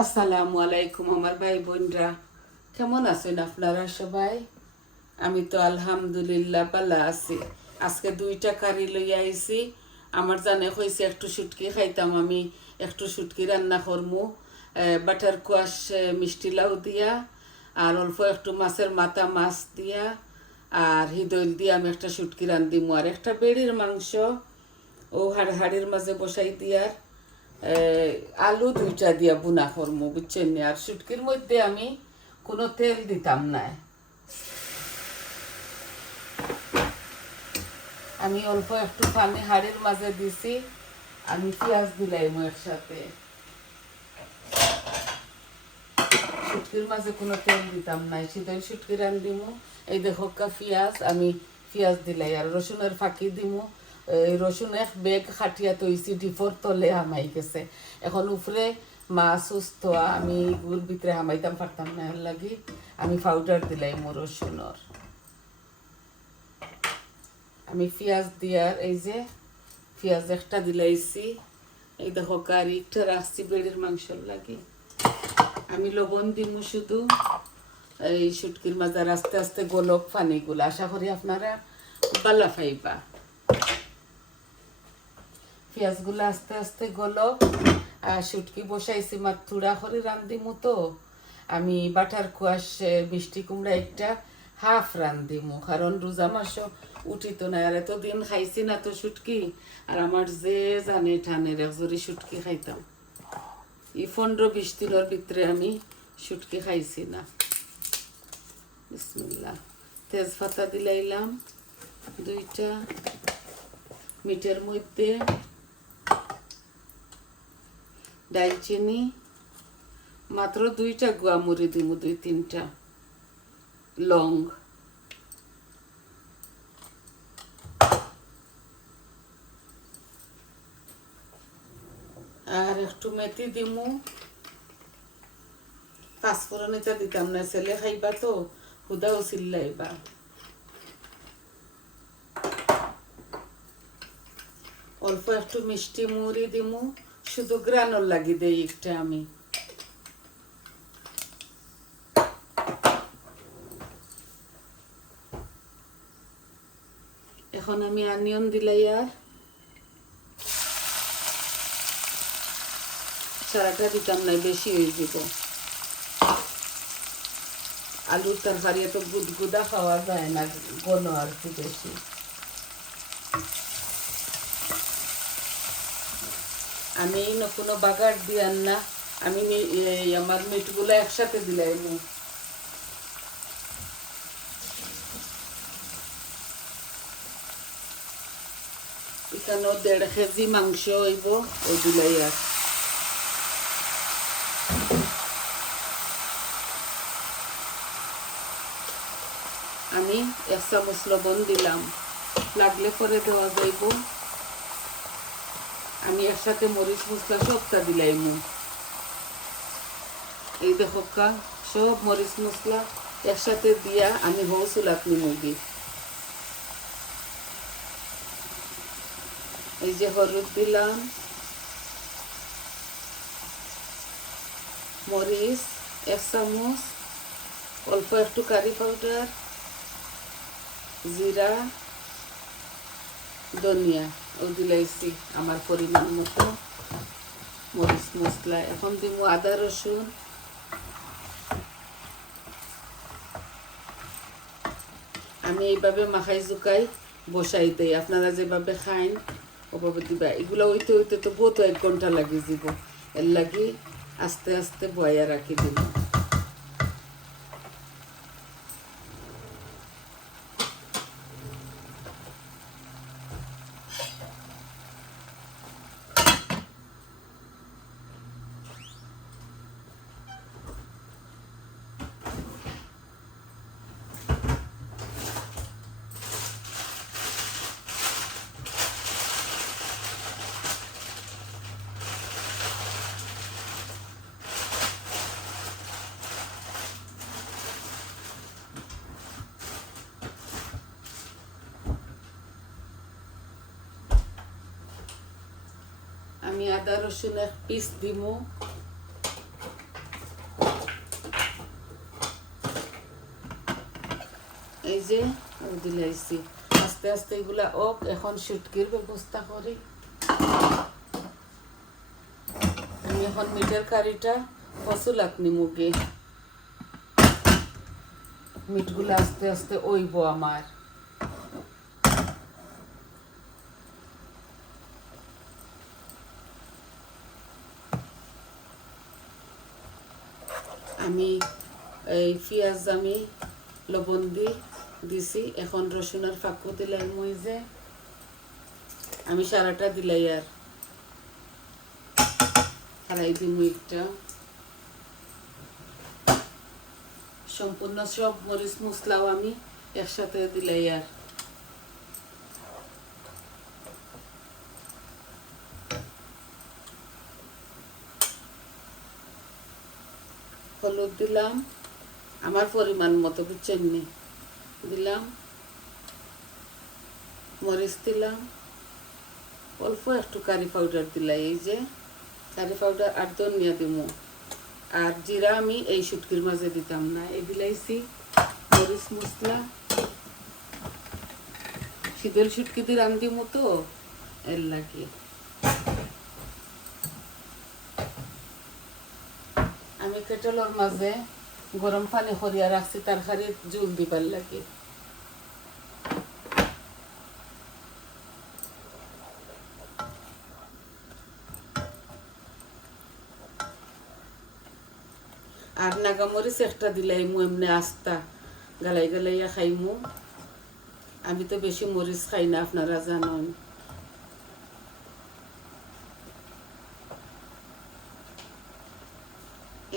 আসসালামু আলাইকুম আমার ভাই বোনরা, কেমন আছেন আপনারা সবাই? আমি তো আলহামদুলিল্লাহ ভালো আছি। আজকে দুইটা কারি লইয়া আইছি। আমার জানে হয়েছে একটু শুটকি খাইতাম, আমি একটু শুটকি রান্না করমু বাটার কোয়াশ মিষ্টি লাউ দিয়া, আর অল্প একটু মাছের মাথা মাছ দিয়া, আর হৃদয় দিয়ে আমি একটা শুটকি রান্ধিমু, আর একটা বেড়ির মাংস ও হাড়ির মাঝে বসাই দিয়ার আলু দুইটা দিয়া বুনা করমু, বুঝছেন? আর শুটকির মধ্যে আমি কোনো তেল দিতাম না। আমি অল্প একটু পানি হাড়ির মাঝে দিছি, আমি পেঁয়াজ দিলাম একসাথে। শুটকির মাঝে কোনো তেল দিতাম না, শীতল শুটকি রান্ধিমু। এই দেখো পেঁয়াজ, আমি পেঁয়াজ দিলাই আর রসুনের ফাঁকি দিমু। রসুন এক বেগ খাটিয়া তৈছি, ডিপোর তলে হামাই গেছে। এখন উপরে মাছ সুস্থ, আমি গুড় ভিতরে হামাইতাম পারতাম না, এর লাগি আমি পাউডার দিলাই রসুনের। আমি পেঁয়াজ দিয়ার এই যে পেঁয়াজ একটা দিলাইছি। এই দেখো কারি একটা রাখছি বেড়ের মাংসর লাগি। আমি লবণ দিমু শুধু। এই শুটকির মাজার আস্তে আস্তে গোলক পানিগুলো, আশা করি আপনারা বালা পাইবা। পেঁয়াজগুলো আস্তে আস্তে গলক, আর শুটকি বসাইছি মাথুরা করে রান্ধিমু। তো আমি বাটার কোয়াশ মিষ্টি কুমড়া একটা হাফ রান্ধিমু, কারণ রোজা মাসও উঠিত না, আর এতদিন খাইছি না তো শুটকি। আর আমার যে জানে ঠানের একজরি শুটকি খাইতাম, এই 15-20 দিনের ভিতরে আমি শুটকি খাইছি না। বিসমিল্লাহ। তেজপাতা দিলাইলাম দুইটা, মিটের মধ্যে দালচিনি মাত্র দুইটা, গুয়ামুড়ি দিমু 2-3টা, লং, আর একটু মেথি দিমু। পাঁচফোড়ন এটা দিতাম না, ছেলে খাইবা তো হুদাও চিল্লাইবা। অল্প একটু মিষ্টি মুড়ি দিমু, শুধু গ্রানোর লাগি দেই একটা আমি। এখন আমি অনিয়ন দিলাই, আর সারাটা দিতাম না, বেশি হয়ে যাব। আলুর তরকারি এত গুদগুদা খাওয়া যায় না, ঘন আর কি বেশি। আমি কোনো বাগার দিয়ান না, আমি আমার মিটগুলো একসাথে দিলাম। এখানেও 1.5 কেজি মাংস হইব, ওই দিলাই। আর আমি 1 চামচ লবণ দিলাম, লাগলে পরে দেওয়া যাইব। আমি একসাথে মরিচ মশলা সবটা দিলাম। এই দেখো সব মরিচ মশলা একসাথে দিয়া আমি হৌসুলাত নিমুগি। এই যে হলুদ দিলাম, মরিচ 1 চামচ, অল্প একটু কারি পাউডার, জিরা, ধনিয়া ও দিলাইছি আমার পরিমাণ মতো মরিচ মশলা। এখন দিব আদা রসুন। আমি এইভাবে মাখাই জুকাই বসাই দেই, আপনারা যেভাবে খাইন ওভাবে দিবা। এগুলো হইতে হইতে তো বহুত 1 ঘন্টা লাগি যাব, এর লাগি আস্তে আস্তে বয়া রাখি দিব। আমি আদা রসুন 1 পিস দিব, এই যে দিলাইছি আস্তে আস্তে এগুলা এখন শুটকির ব্যবস্থা করি। আমি এখন মিটের কারিটা কচুলাক নিমুগে মিটগুলো আস্তে আস্তে ওইব আমার। আমি এই পেঁয়াজ আমি লবণ দিছি, এখন রসুনের ফাঁকু দিলাই মই যে আমি সারাটা দিলাই আর হারাই দিমু একটা সম্পূর্ণ সব মরিচ মশলাও আমি একসাথে দিলাই আর হলুদ দিলাম আমার পরিমাণ মতো, বুঝছেন নি, দিলাম মরিচ দিলাম, অল্প একটু কারি পাউডার দিলাই, এই যে কারি পাউডার আর ধনিয়া দিমু। আর জিরা আমি এই শুটকির মাঝে দিতাম না, এই দিলাইছি মরিচ মশলা। শীতল শুটকি দিয়ে রান্ধিমু তো এর লাগে। আমি কেটলের মাঝে গরম পানি করিয়া রাখছি তরকারি জল দিবার লাগে। আর নাগামরিচ একটা দিলাইমু এমনি আস্তা গালাই গালাইয়া খাইমু। আমি তো বেশি মরিচ খাই না, আপনারা জানেন।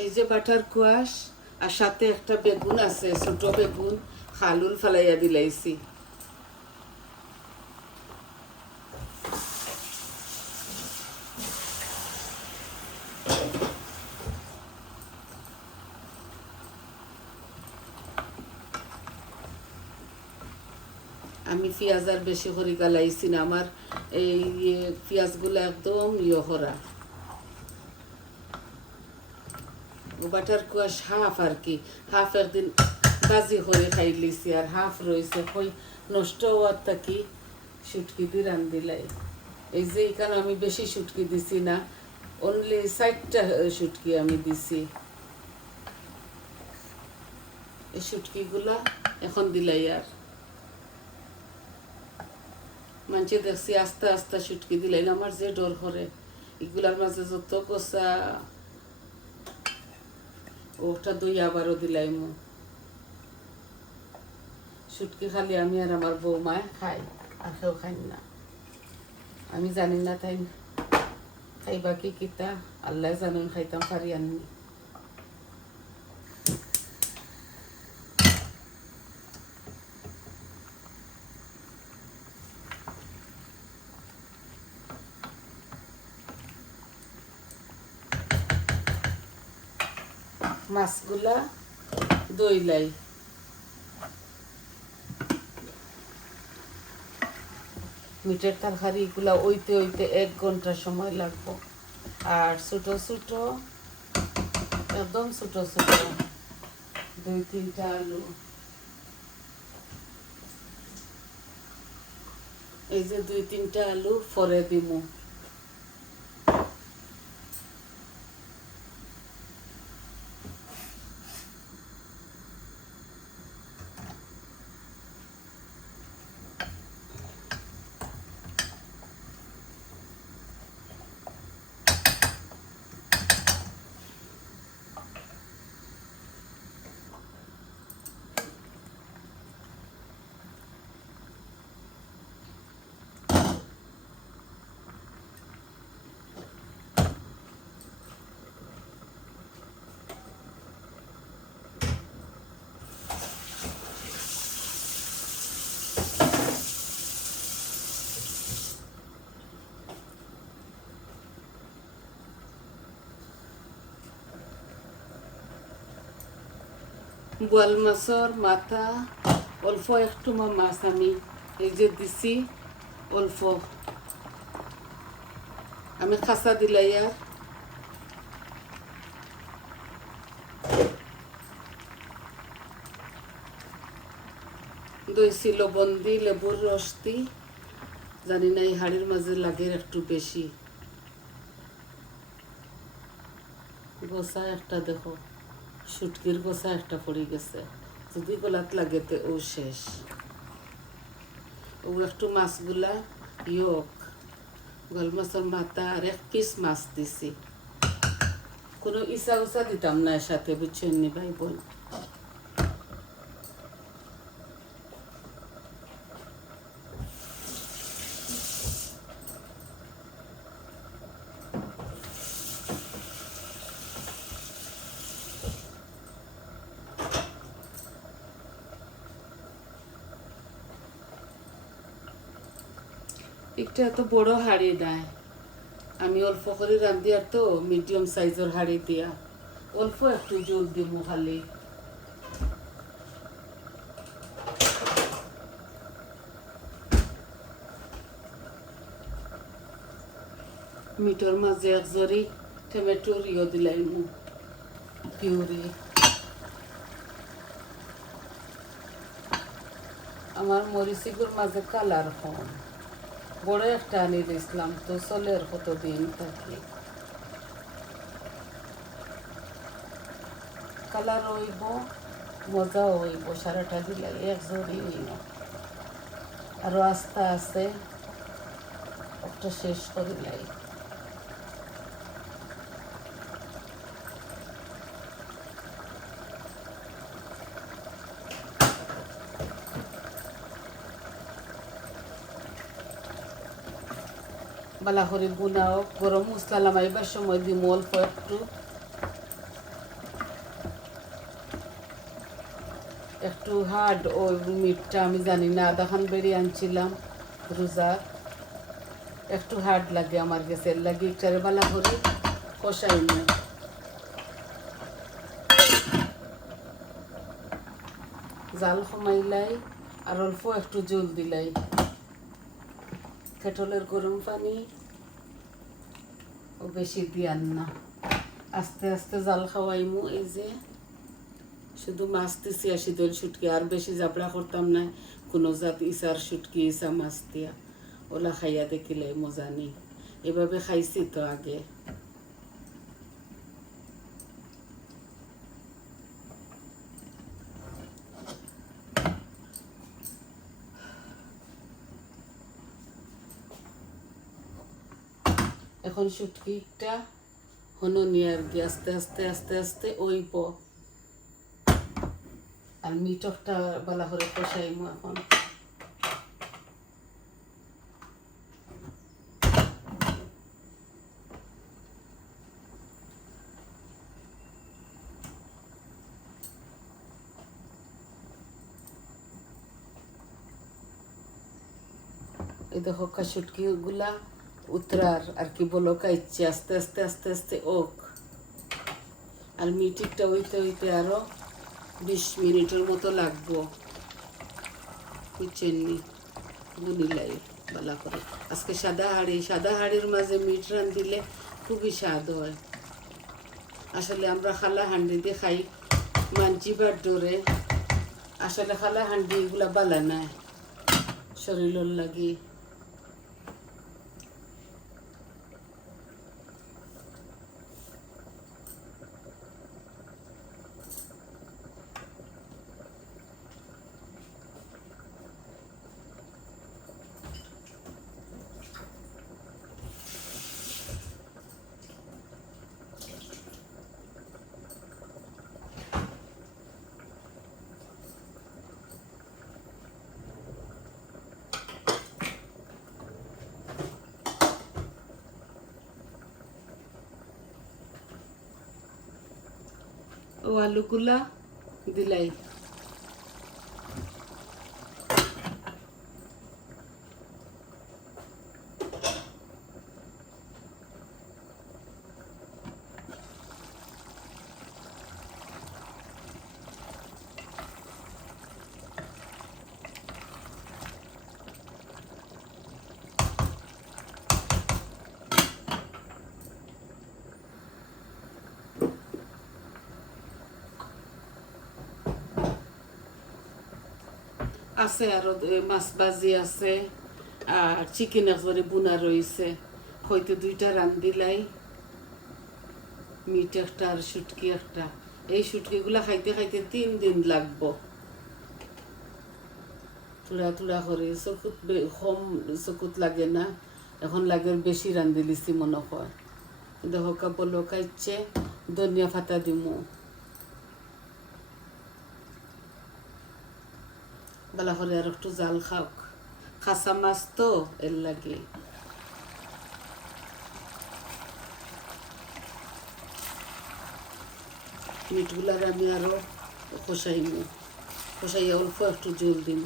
এই যে বাটার কোয়াশ আর সাথে একটা বেগুন আছে, ছোট বেগুন খালুল ফালাইয়া দিলাইছি। আমি পেঁয়াজ আর বেশি করে গালাইছি না, আমার এই পেঁয়াজগুলো একদম করা। বাটার কোয়াশ হাফ আর কি, হাফ একদিন কাজি করে খাই লিছি আর হাফ রয়েছে কই নষ্ট হওয়ার থাকি শুটকি দিয়ে রান্ধিলাই। এই যে এখানে আমি বেশি শুটকি দিছি না, অনলি 4টা শুটকি আমি দিছি। এই শুটকিগুলা এখন দিলাই আর মানুষে দেখছি আস্তে আস্তে শুটকি দিলাই, আমার যে ডর করে এগুলার মাঝে যত গোসা ওটা দই আবারও দিলাইমু। শুটকি খালি আমি আর আমার বৌমায় খাই, আর কেউ খাই না। আমি জানি না তাই খাইবা কি কিতা, আল্লাহ জানেন, খাইতাম পারি আনি। মাছগুলা দইলাই, মিটের তরকারি এগুলা ওইতে 1 ঘন্টা সময় লাগবো। আর ছোট ছোট একদম ছোট ছোট 2-3টা আলু, এই যে 2-3টা আলু ফরে দিমু। বোয়াল মাছের মাথা অল্প একটু মাছ আমি এই যে দিছি, অল্প আমি খাসা দিলাই আর দইছি লবণ দি লেবুর রস দি জানি না এই হাড়ির মাঝে লাগে একটু বেশি গোসা একটা দেখো শুটকির গোসা একটা পড়ে গেছে যদি গলাত লাগে তো ও শেষ ও একটু মাছগুলা ইয়ক গল মাছের মাথা আর এক পিস মাছ দিছি কোনো ইসা উসা দিতাম না এর সাথে বুঝছেন নি ভাই বোন একটা এত বড় হাড়ি নাই আমি অল্প করে রান্ধি আর তো মিডিয়াম সাইজের হাড়ি দিয়া অল্প একটু জল দিব খালি মিটর মাঝে এক জরি টমেটোর ইয়ে দিলাই পিউরি আমার মরিচিগুর মাঝে কালার কম বড় একটা আনি দিয়েছিলাম তো চলে আর কতদিন থাকি কালার হইব মজাও হইব সারাটা দিলাই এক জরি হইব আরো আস্তে আস্তে একটা শেষ করিলাই বালা করে বুনাও গরম মশলা লামাইবার সময় দিম অল্প একটু হার্ড ওই মিটটা আমি জানি না আধাখান বেরিয়ে আনছিলাম রোজা একটু হার্ড লাগে আমার কাছে লাগে একটারে বালা করে কষাই না জাল কমাইলাই আর অল্প একটু জল দিলাই কেটলের গরম পানি ও বেশি দিয়ান না আস্তে আস্তে জাল খাওয়াইমু এই যে শুধু মাছ দিছি আর শীতল শুটকি আর বেশি জাবড়া করতাম না কোনো জাত ইসার শুটকি ইসা মাছ দিয়া ওলা খাইয়া দেখিলে মজা নেই এভাবে খাইছি তো আগে এখন শুটকিটা হননি আর কি আস্তে আস্তে আস্তে আস্তে ওইব আর মিটকটা বালা করে কষাইমু এখন এই দেখো শুটকিগুলা উতরার আর কি বলো কাইচ্ছে আস্তে আস্তে আস্তে আস্তে ওক আর মিটিকটা হইতে হইতে আরো 20 মিনিটের মতো লাগবো বুঝছেন নি বুনিলাই বালা করে আজকে সাদা হাড়ির মাঝে মিট রান্ধিলে খুবই স্বাদ হয় আসলে আমরা খালা হান্ডি দিয়ে খাই মানজিবার ডোরে আসলে খালা হান্ডি এগুলা বালা নাই শরীরের লাগি ও আলুগুলা দিলাই আছে আরো মাছ ভাজি আছে আর চিকেন একবারে বুনা রয়েছে হয়তো 2টা রান্দিলাই মিট একটা আর শুটকি একটা এই শুটকিগুলা খাইতে খাইতে 3 দিন লাগবো তুড়া তুড়া করে চকুত কম চকুত লাগে না এখন লাগে বেশি রান্ধি লিছি মনে হয় দেখো কাপড় খাইছে ধনিয়া ফাতা দিমু বেলা করে আর একটু জাল খাওক খাসা মাছ তো এর লাগে মিটগুলার আমি আরো কষাইয়া অল্প একটু জল দিব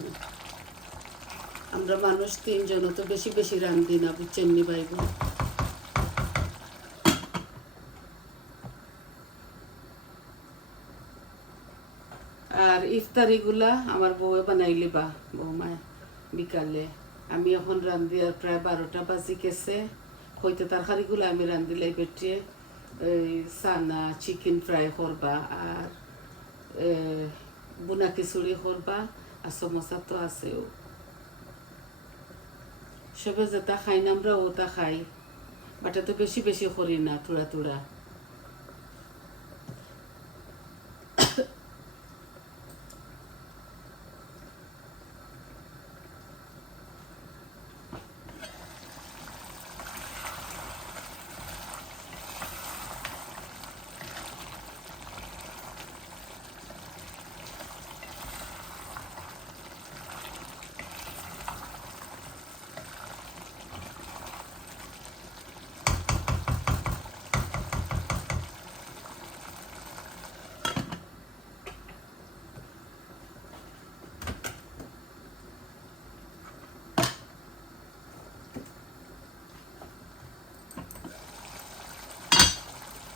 আমরা মানুষ 3 জন তো বেশি বেশি রান্ধি না বুঝছেন নি ভাই বোন আর ইফতারিগুলা আমার বউয়ে বানাইলে বা বৌমায় বিকালে আমি এখন রান্ধি আর প্রায় 12টা বাজি গেছে হইতে তরকারিগুলো আমি রান্ধিলাই বেটিয়ে এই সানা চিকেন ফ্রাই করবা আর বুনা খিচুড়ি করবা আর সমোসা তো আছেও সবে যেটা খাই না আমরা ওটা খাই বাট তো বেশি বেশি করি না থোড়া থোড়া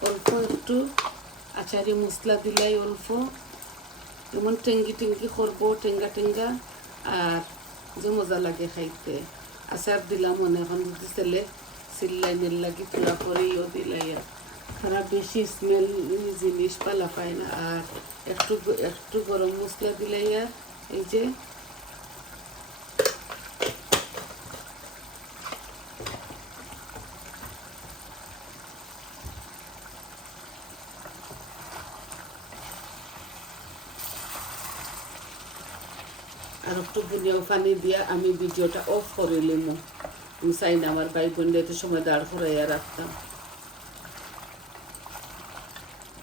অল্প একটু আচারি মশলা দিলাই অল্প যেমন টেঙ্গি টেঙ্গি করবো টেঙ্গা টেঙ্গা আর যে মজা লাগে খাইতে আচার দিলাম মনে এখন যদি ছেলে সিল্লাইনের লাগি পুরা করেও দিলাই আর খারাপ বেশি স্মেল জিনিস পালা পায় না আর একটু একটু গরম মশলা দিলাই আর এই যে আর একটু বুনিয়াও পানি দিয়া আমি ভিডিওটা অফ করে লিমু আমি চাই না আমার ভাই বোন এত সময় দাঁড় করাইয়া রাখতাম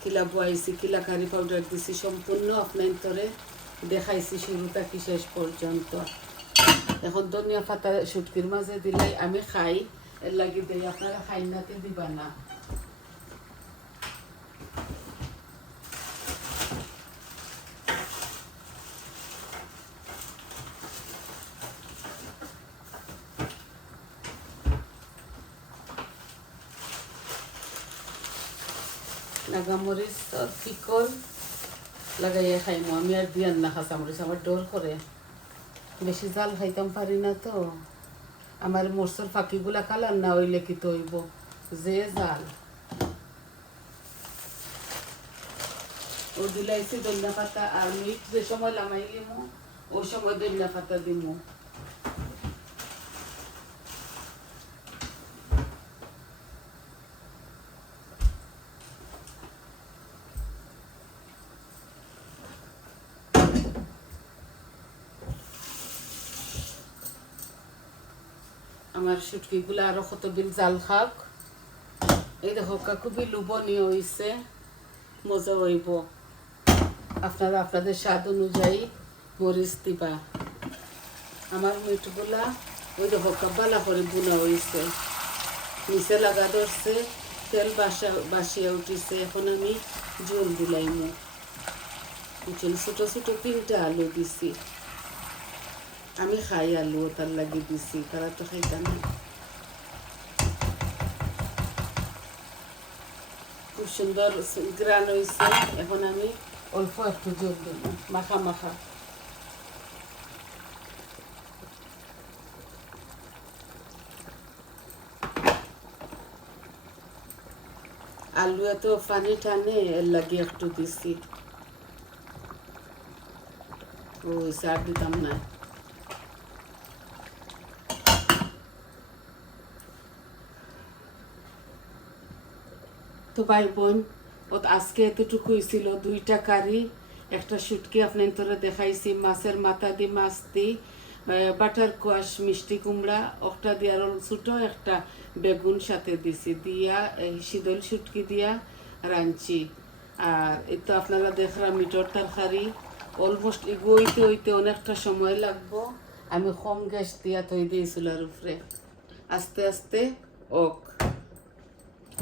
কিলা বয়াইছি কিলা কারি পাউডার দিছি সম্পূর্ণ আপনার তরে দেখাইছি শুরু থেকে শেষ পর্যন্ত এখন ধনিয়া পাতা শুটকির মাঝে দিলাই আমি খাই এর লাগি দেই আপনারা খাই নাতে দিবা না নাগামরিচ পিকল লাগাইয়া খাইমো আমি আর দিয়ান না কাঁচামরিচ আমার ডর করে বেশি জাল খাইতাম পারি না তো আমার মরচর ফাঁকিগুলা কালার না হইলে কি তো হইব যে জাল ও দিলাইছি ধনিয়া পাতা আর মিট যে সময় লামাই লিমো ওই সময় ধনিয়া পাতা দিমো আমার শুটকিগুলো আরো কতদিন জাল খাক এই দেখো খুবই লোভনীয় হয়েছে মজা হইব আপনারা আপনাদের স্বাদ অনুযায়ী মরিচ দিবা আমার মিটগুলা ওই দেখো বালা করে বোনা হয়েছে নিচে লাগা ধরছে তেল বাসিয়া উঠিছে এখন আমি জল দিলাইমু বুঝছেন ছোট ছোট 3টা আলু দিছি আমি খাই আলু তার লাগি দিছি তারা তো খাইতাম না খুব সুন্দর গ্রান হয়েছে এখন আমি অল্প একটু জল দেব মাখা মাখা আলু এত পানি টানে এর লাগে একটু দিছি ওই সার দিতাম না তো ভাই বোন আজকে এতটুকুই ছিল, 2টা কারি, একটা শুটকি আপনার তোরা দেখাইছি, মাছের মাথা দিয়ে মাছ দি, বাটার কোয়াশ মিষ্টি কুমড়া একটা দিয়ে, আর ছোটো একটা বেগুন সাথে দিছি দিয়া এই শীতল শুটকি দিয়া রাঁধছি। আর এই তো আপনারা দেখলাম মিটর তরকারি অলমোস্ট এগোইতে হইতে অনেকটা সময় লাগবো। আমি কম গ্যাস দিয়া থই দিই চুলার উপরে, আস্তে আস্তে ওক,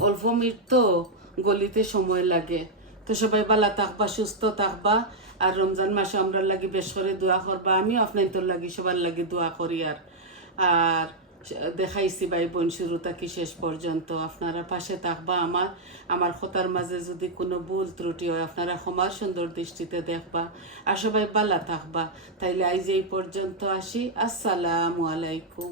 অল্প মিট তো গলিতে সময় লাগে। তো সবাই ভালো থাকবা, সুস্থ থাকবা, আর রমজান মাসে আমরা লাগি বেশ করে দোয়া করবা। আমিও আপনার তোর লাগি সবার লাগি দোয়া করি। আর দেখাইছি ভাই বোন শুরু থাকি শেষ পর্যন্ত, আপনারা পাশে থাকবা। আমার কথার মাঝে যদি কোনো ভুল ত্রুটি হয় আপনারা ক্ষমার সুন্দর দৃষ্টিতে দেখবা, আর সবাই ভালো থাকবা। তাইলে আজ এই পর্যন্ত আসি, আসসালামু আলাইকুম।